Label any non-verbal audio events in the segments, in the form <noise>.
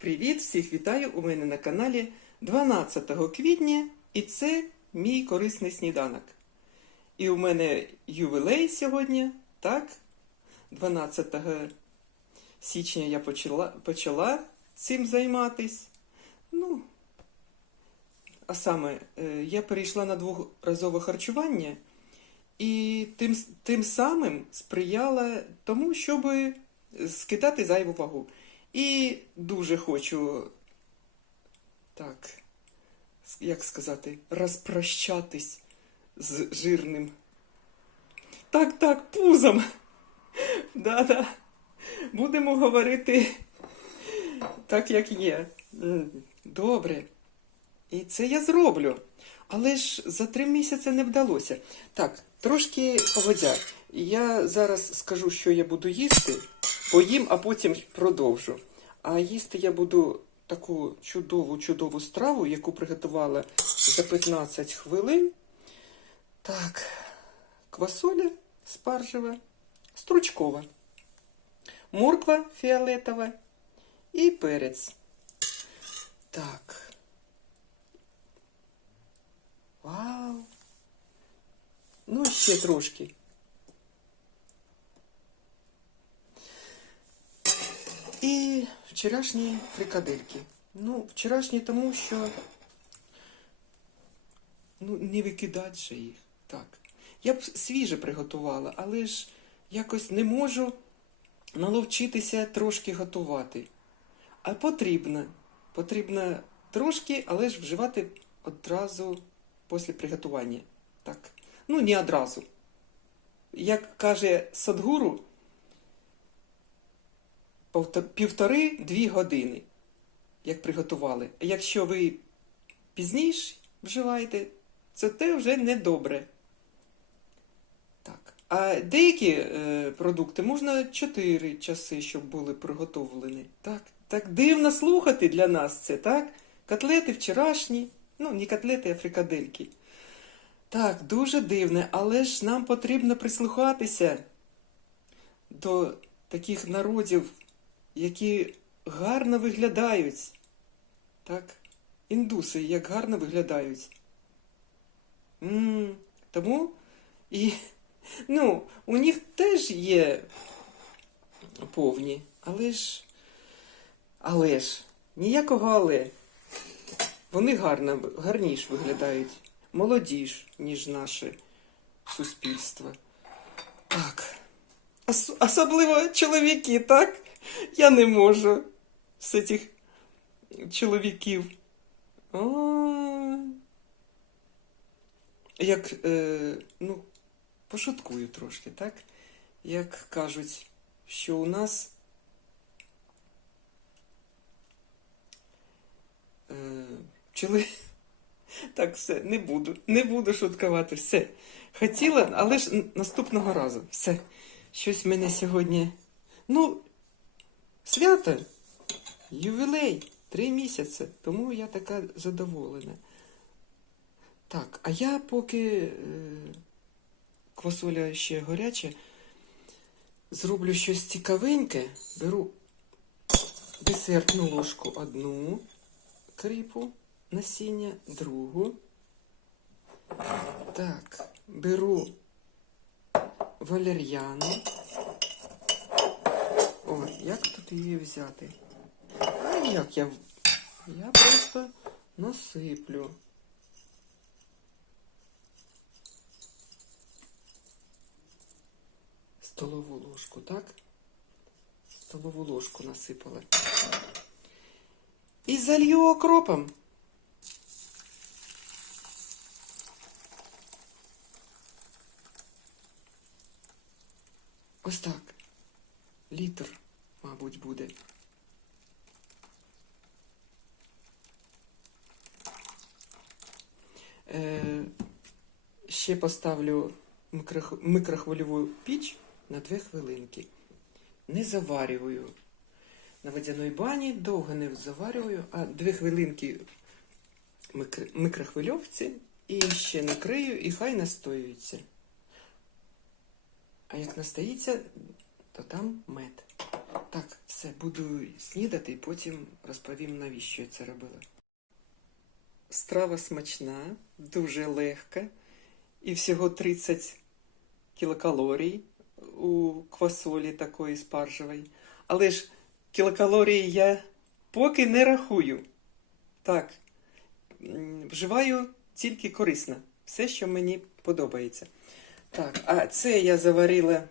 Привіт! Всіх вітаю у мене на каналі 12 квітня, і це мій корисний сніданок. І у мене ювілей сьогодні, так? 12 січня я почала, почала цим займатись. Ну, а саме, е, я перейшла на дворазове харчування і тим, тим самим сприяла тому, щоб скидати зайву вагу. І дуже хочу, так, як сказати, розпрощатись з жирним. Так, так, пузом. <laughs> Да-да. Будемо говорити так, як є. Добре. І це я зроблю. Але ж за три місяці не вдалося. Так, трошки погодя. Я зараз скажу, що я буду їсти, поїм, а потім продовжу. А їсти я буду таку чудову, чудову страву, яку приготувала за 15 хвилин. Так, квасоля спаржева, стручкова, морква фіолетова і перець. Так. Вау! Ну, ще трошки. І вчорашні фрикадельки. Ну, вчорашні тому, що ну, не викидать же їх. Так. Я б свіже приготувала, але ж якось не можу наловчитися трошки готувати. А потрібно. Потрібно трошки, але ж вживати одразу після приготування. Так. Ну, не одразу. Як каже Садгуру, півтори-дві години, як приготували. А якщо ви пізніше вживаєте, це те вже недобре. Так. А деякі е, продукти можна 4 часи, щоб були приготовлені. Так. Так дивно слухати для нас це, так? Котлети вчорашні, ну, не котлети, а фрикадельки. Так, дуже дивне, але ж нам потрібно прислухатися до таких народів, які гарно виглядають. Так, індуси, як гарно виглядають. м тому і, <laughs> ну, у них теж є повні, але ж, але ж, ніякого але. Вони гарно, гарніш виглядають, молодіж, ніж наше суспільство. Так. Ос- особливо чоловіки, так? Я не можу з цих чоловіків. А. Як, е, ну, пошуткую трошки, так? Як кажуть, що у нас е, чоли... Так, все, не буду. Не буду шуткувати. Все. Хотіла, але ж наступного разу. Все. Щось в мене сьогодні. Ну, свято, ювілей, три місяці. Тому я така задоволена. Так, а я поки е, квасоля ще гаряча, зроблю щось цікавеньке. Беру десертну ложку одну кріпу насіння, другу. Так, беру валер'яну. О, її взяти? А як я? Я просто насиплю. Столову ложку, так? Столову ложку насипала. І залью окропом. Ось так. Літр, мабуть, буде. Е, ще поставлю микрох- микрохвильову піч на 2 хвилинки. Не заварюю. На водяної бані довго не заварюю, а 2 хвилинки микрохвильовці і ще накрию, і хай настоюється. А як настоїться, то там мед. Так, все, буду снідати, і потім розповім, навіщо я це робила. Страва смачна, дуже легка, і всього 30 кілокалорій у квасолі такої спаржевої. Але ж кілокалорії я поки не рахую. Так, вживаю тільки корисно. Все, що мені подобається. Так, а це я заварила.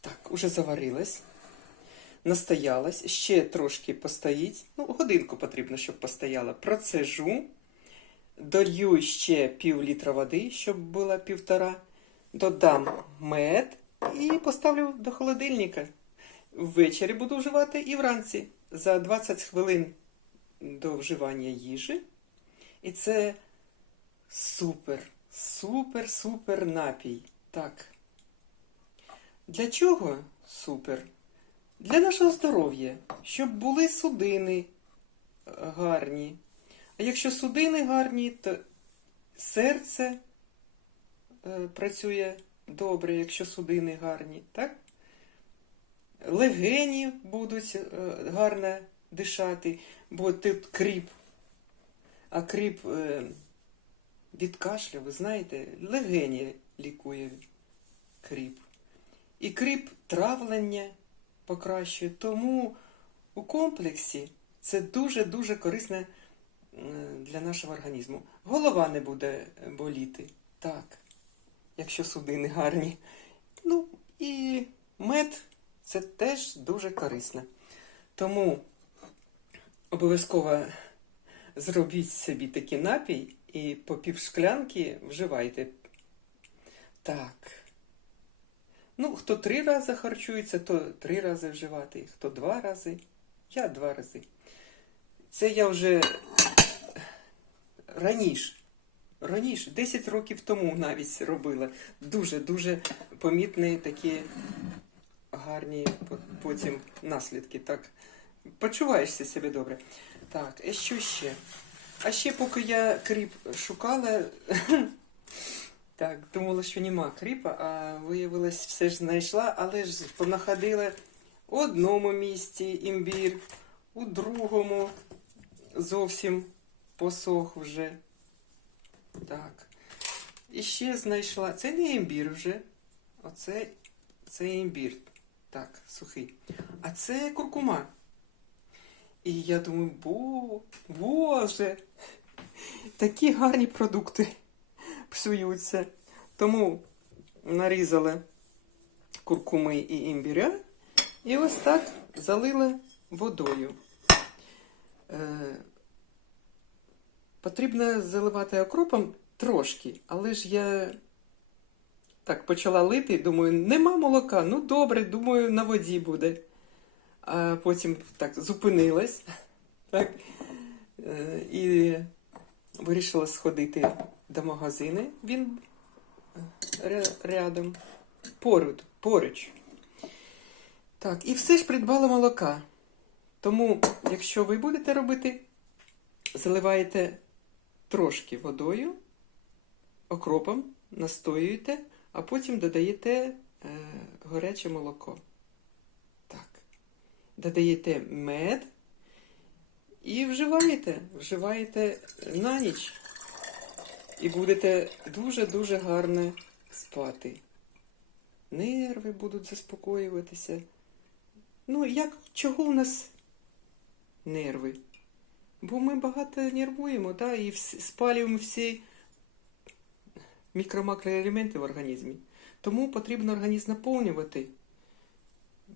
Так, уже заварилась. Настоялась, ще трошки постоїть. Ну, годинку потрібно, щоб постояла. Процежу. Долью ще пів літра води, щоб була півтора. Додам мед і поставлю до холодильника. Ввечері буду вживати і вранці за 20 хвилин до вживання їжі. І це супер, супер, супер напій. Так. Для чого супер? Для нашого здоров'я, щоб були судини е, гарні. А якщо судини гарні, то серце е, працює добре, якщо судини гарні, так? Легені будуть е, гарно дишати, бо тут кріп. А кріп від кашля, ви знаєте, легені лікує кріп. І кріп травлення покращує. Тому у комплексі це дуже-дуже корисне е, для нашого організму. Голова не буде боліти. Так, якщо судини гарні. Ну, і мед це теж дуже корисно. Тому обов'язково зробіть собі такий напій і по півшклянки вживайте. Так. Ну, хто три рази харчується, то три рази вживати, хто два рази, я два рази. Це я вже раніше, раніше, 10 років тому навіть робила. Дуже-дуже помітні такі гарні потім наслідки. Так, почуваєшся себе добре. Так, і що ще? А ще поки я кріп шукала, <laughs> так, думала, що нема кріпа, а виявилось, все ж знайшла, але ж понаходила у одному місці імбір, у другому зовсім посох вже. Так. І ще знайшла. Це не імбір вже. Оце це імбір. Так, сухий. А це куркума. І я думаю, бо, боже, такі гарні продукти псуються. Тому нарізала куркуми і імбіря і ось так залила водою. Е, потрібно заливати окропом трошки, але ж я так почала лити, думаю, нема молока, ну добре, думаю, на воді буде. А потім так зупинилась <laughs> так, е, і вирішила сходити до магазину. Він е, рядом, поруч, поруч. Так, і все ж придбала молока. Тому, якщо ви будете робити, заливаєте трошки водою, окропом, настоюєте, а потім додаєте е, горяче молоко. Так. Додаєте мед і вживаєте. Вживаєте на ніч. І будете дуже-дуже гарно спати. Нерви будуть заспокоюватися. Ну, як чого у нас нерви? Бо ми багато нервуємо, да, і спалюємо всі мікро-макроелементи в організмі. Тому потрібно організм наповнювати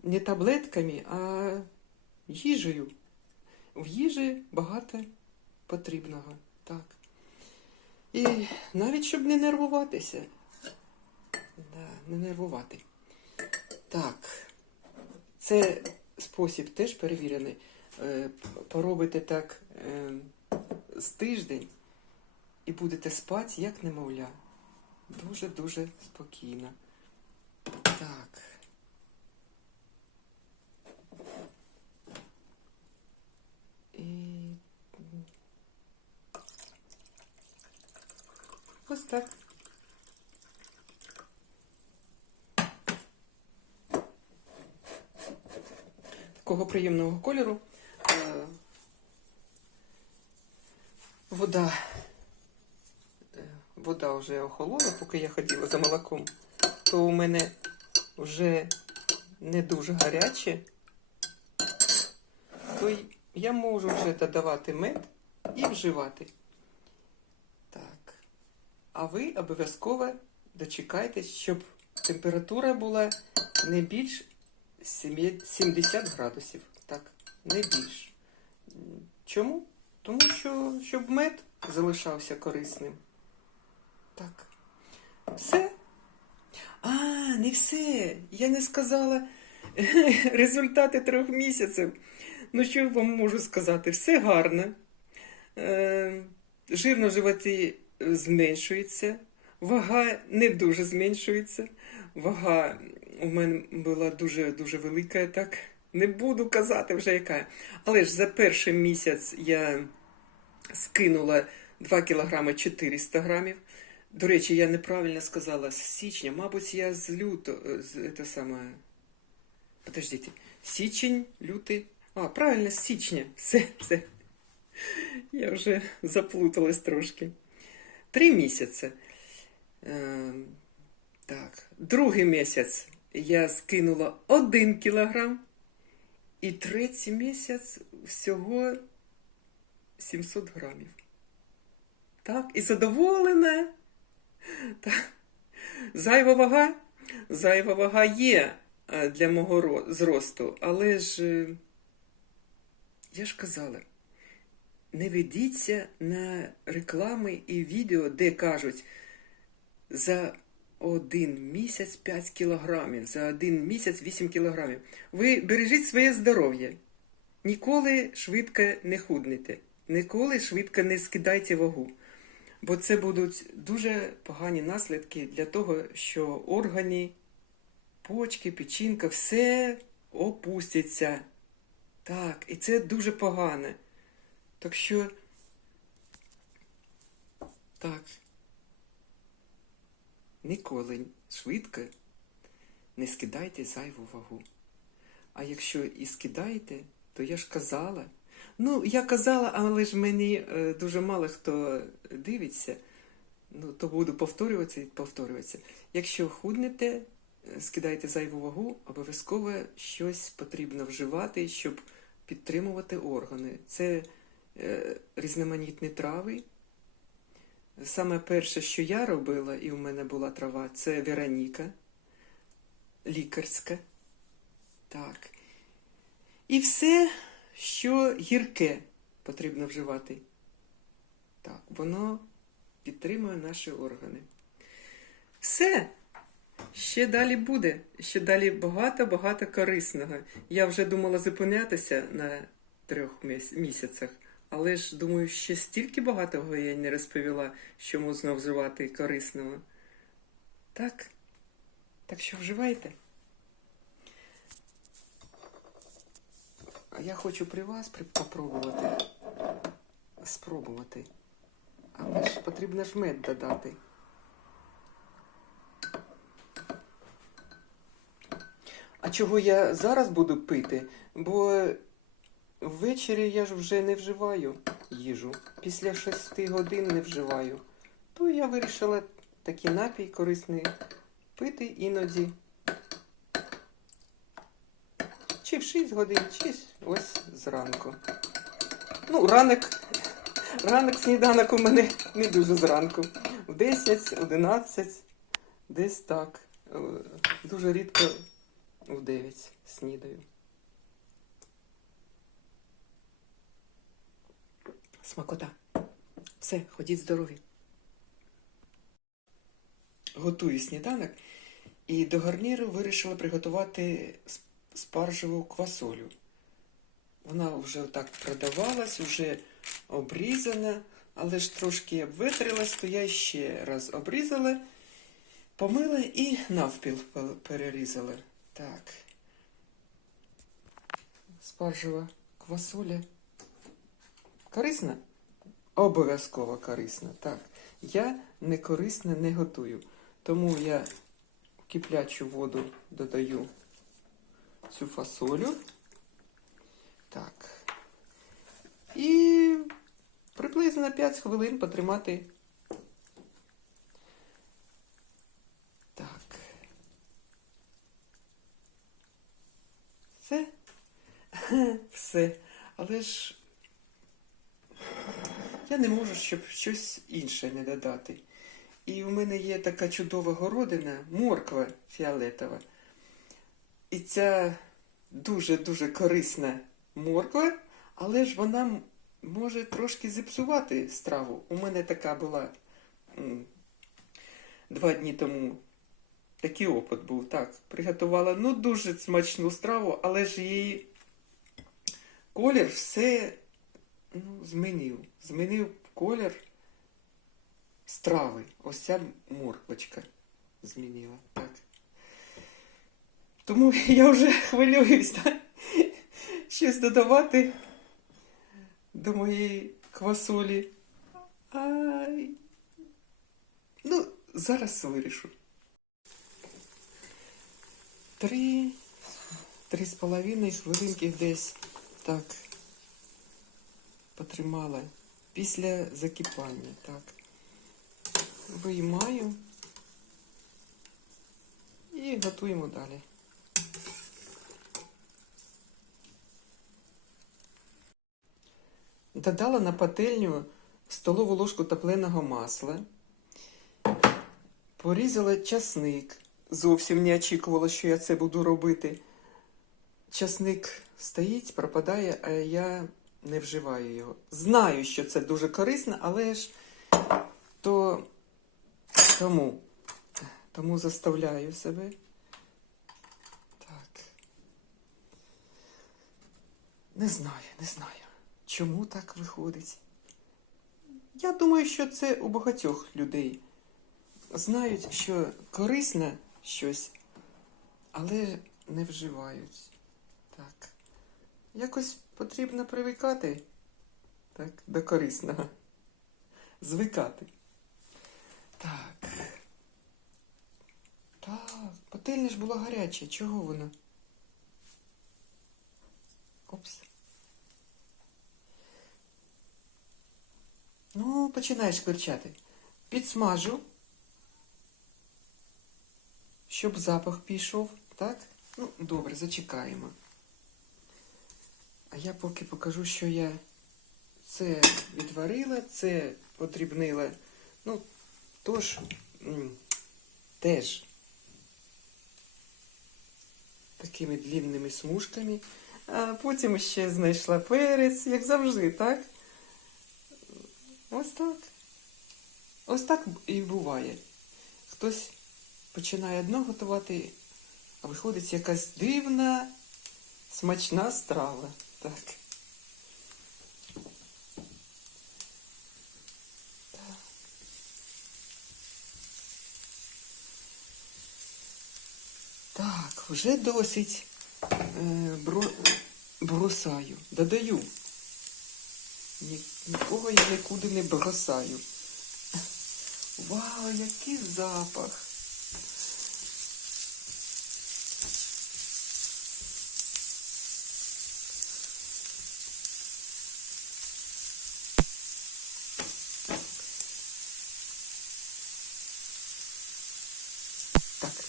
не таблетками, а їжею. В їжі багато потрібного. Так. І навіть щоб не нервуватися. Да, не нервувати. Так. Це спосіб теж перевірений. Е, Поробите так е, з тиждень і будете спати, як немовля. Дуже-дуже спокійно. Так. Ось так. Такого приємного кольору. Е, вода е, вода вже охолола, поки я ходила за молоком, то у мене вже не дуже гаряче, то я можу вже додавати мед і вживати. А ви обов'язково дочекайтесь, щоб температура була не більш 70 градусів. Так, не більш. Чому? Тому що щоб мед залишався корисним. Так. Все. А, не все. Я не сказала <laughs> результати трьох місяців. Ну, що я вам можу сказати? Все гарно. Е, жир на животі зменшується, вага не дуже зменшується. Вага у мене була дуже-дуже велика, так не буду казати вже яка. Але ж за перший місяць я скинула 2 кг 400 грамів. До речі, я неправильно сказала з січня, мабуть, я з лютого, з це саме. Подождіть, січень, лютий. А, правильно, з січня. Все, все. Я вже заплуталась трошки. Три місяці. Е, так, другий місяць я скинула один кілограм. І третій місяць всього 700 грамів. Так, і задоволена. Так. Зайва вага. Зайва вага є е, для мого зросту, але ж е, я ж казала, не ведіться на реклами і відео, де кажуть за один місяць 5 кілограмів, за один місяць 8 кілограмів. Ви бережіть своє здоров'я. Ніколи швидко не худнете, ніколи швидко не скидайте вагу. Бо це будуть дуже погані наслідки для того, що органи, почки, печінка, все опустяться. Так, і це дуже погано. Так що. Так. Ніколи швидко не скидайте зайву вагу. А якщо і скидаєте, то я ж казала. Ну, я казала, але ж мені е, дуже мало хто дивиться. Ну, то буду повторюватися і повторюватися. Якщо худнете, е, скидайте зайву вагу, обов'язково щось потрібно вживати, щоб підтримувати органи. Це різноманітні трави. Саме перше, що я робила, і у мене була трава, це Вероніка, лікарська. Так. І все, що гірке потрібно вживати. Так, воно підтримує наші органи. Все. Ще далі буде. Ще далі багато-багато корисного. Я вже думала зупинятися на трьох місяцях, але ж думаю, ще стільки багатого я не розповіла, що можна вживати корисного. Так. Так що вживайте. Я хочу при вас попробувати. Спробувати. Але ж потрібно ж мед додати. А чого я зараз буду пити? Бо ввечері я ж вже не вживаю їжу. Після шести годин не вживаю. То я вирішила такий напій корисний пити іноді. Чи в 6 годин, чи ось зранку. Ну, ранок, ранок, сніданок у мене не дуже зранку. В 10, 11, десь так. Е, Дуже рідко в 9 снідаю. Смакота. Все, ходіть здорові. Готую сніданок і до гарніру вирішила приготувати сп- спаржеву квасолю. Вона вже так продавалась, вже обрізана, але ж трошки обвитрилась, то я ще раз обрізала, помила і навпіл перерізала. Так. Спаржева квасоля. Корисна? Обов'язково корисна. Так. Я не корисне не готую. Тому я в киплячу воду додаю цю фасолю. Так. І приблизно на 5 хвилин потримати. Так. Все? <laughs> Все. Але ж я не можу, щоб щось інше не додати. І у мене є така чудова городина, морква фіолетова. І ця дуже-дуже корисна морква, але ж вона може трошки зіпсувати страву. У мене така була два дні тому. Такий опит був, так. Приготувала ну дуже смачну страву, але ж її колір все ну, змінив. Змінив колір страви. Ось ця морквочка змінила. Так. Тому я вже <laughs> хвилююсь щось додавати до моєї квасолі. Ай. Ну, зараз вирішу. Три, три з половиною хвилинки десь так потримала після закипання. Так. Виймаю і готуємо далі. Додала на пательню столову ложку топленого масла. Порізала часник. Зовсім не очікувала, що я це буду робити. Часник стоїть, пропадає, а я не вживаю його. Знаю, що це дуже корисно, але ж то тому, тому заставляю себе. Так. Не знаю, не знаю, чому так виходить. Я думаю, що це у багатьох людей. Знають, що корисне щось, але не вживають. Так. Якось потрібно привикати так, до корисного. Звикати. Так. Так, пательня ж була гаряча. Чого вона? Опс. Ну, починаєш шкварчати. Підсмажу, щоб запах пішов, так? Ну, добре, зачекаємо. А я поки покажу, що я це відварила, це подрібнила. Ну, тож, теж такими длінними смужками. А потім ще знайшла перець, як завжди, так? Ось так. Ось так і буває. Хтось починає одно готувати, а виходить якась дивна, смачна страва. Так. Так. Так, вже досить е, бро, бросаю. Додаю. Ні, нікого я нікуди не бросаю. Вау, який запах!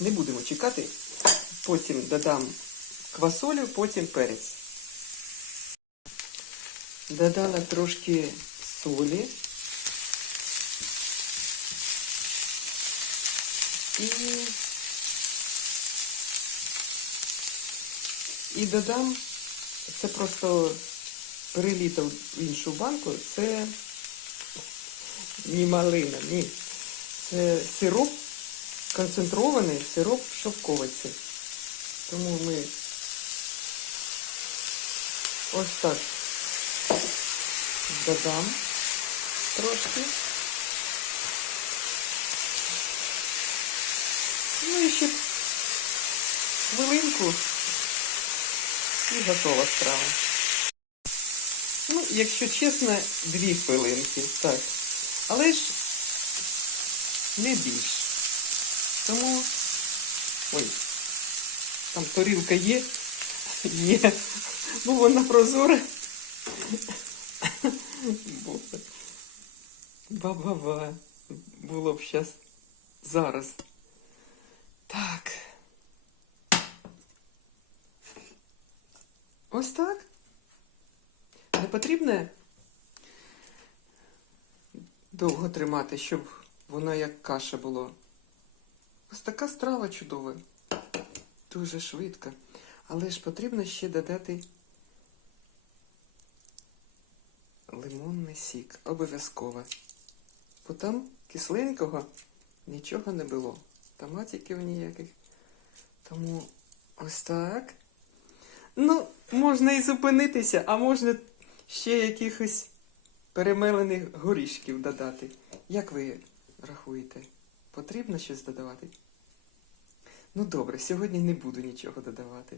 Не будемо чекати. Потім додам квасолю, потім перець. Додала трошки солі. І, і додам, це просто переліта в іншу банку, це не малина, ні. Це сироп, концентрований сироп шовковиці. Тому ми ось так додам трошки. Ну і ще хвилинку і готова страва. Ну, якщо чесно, дві хвилинки, так. Але ж не більше. Тому. Ой, там тарілка є, є, Бо вона прозора. Боже. Ба-ба-ба. Було б щас зараз. Так. Ось так. Не потрібне довго тримати, щоб воно як каша було. Ось така страва чудова. Дуже швидко. Але ж потрібно ще додати лимонний сік. Обов'язково. Бо там кисленького нічого не було. Томатиків ніяких. Тому ось так. Ну, можна і зупинитися, а можна ще якихось перемелених горішків додати. Як ви рахуєте? Потрібно щось додавати? Ну добре, сьогодні не буду нічого додавати.